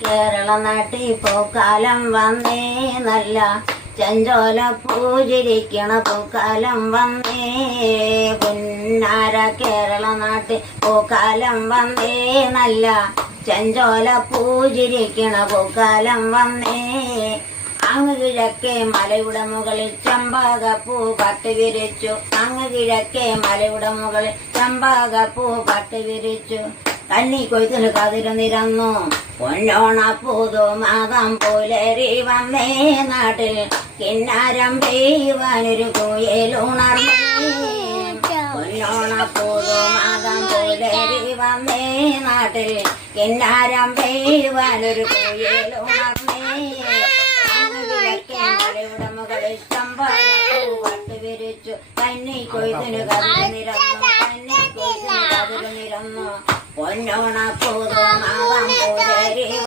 കേരള നാട്ടിൽ പൂക്കാലം വന്നേ നല്ല ചെഞ്ചോല പൂജിരിക്കണ പൂക്കാലം വന്നേ. പുന്നാര കേരള നാട്ടിൽ പൂക്കാലം വന്നേ നല്ല ചെഞ്ചോല പൂജിരിക്കണ പൂക്കാലം വന്നേ. അങ്ങ് കിഴക്കേ മലയുടെ മുകളിൽ ചമ്പകപ്പൂ പട്ട് വിരിച്ചു. അങ്ങ് കിഴക്കേ മലയുടെ മുകളിൽ ചമ്പകപ്പൂ പട്ട് വിരിച്ചു. കന്നി കൊയ്ത്തിന് കതിര് നിരന്നു പൊന്നോണപ്പൂതു മാതം പുലരി വന്നേ. നാട്ടിൽ കിന്നാരം പെയ്യുവാനൊരു കുയിലുണർന്നേ. പൊന്നോണപ്പൂതു മാതം പുലരി വന്നേ. നാട്ടിൽ കിന്നാരം പെയ്യുവാനൊരു കുയിലുണർന്നേ. മലയുടെ മുകളിൽ ചമ്പകപ്പൂ പട്ട് വിരിച്ചു. കന്നി കൊയ്ത്തിന് കതിര് നിരന്നു. കന്നി കൊയ്ത്തിന് കതിര് നിരന്നു പൊന്നോണപ്പൂതു മാതം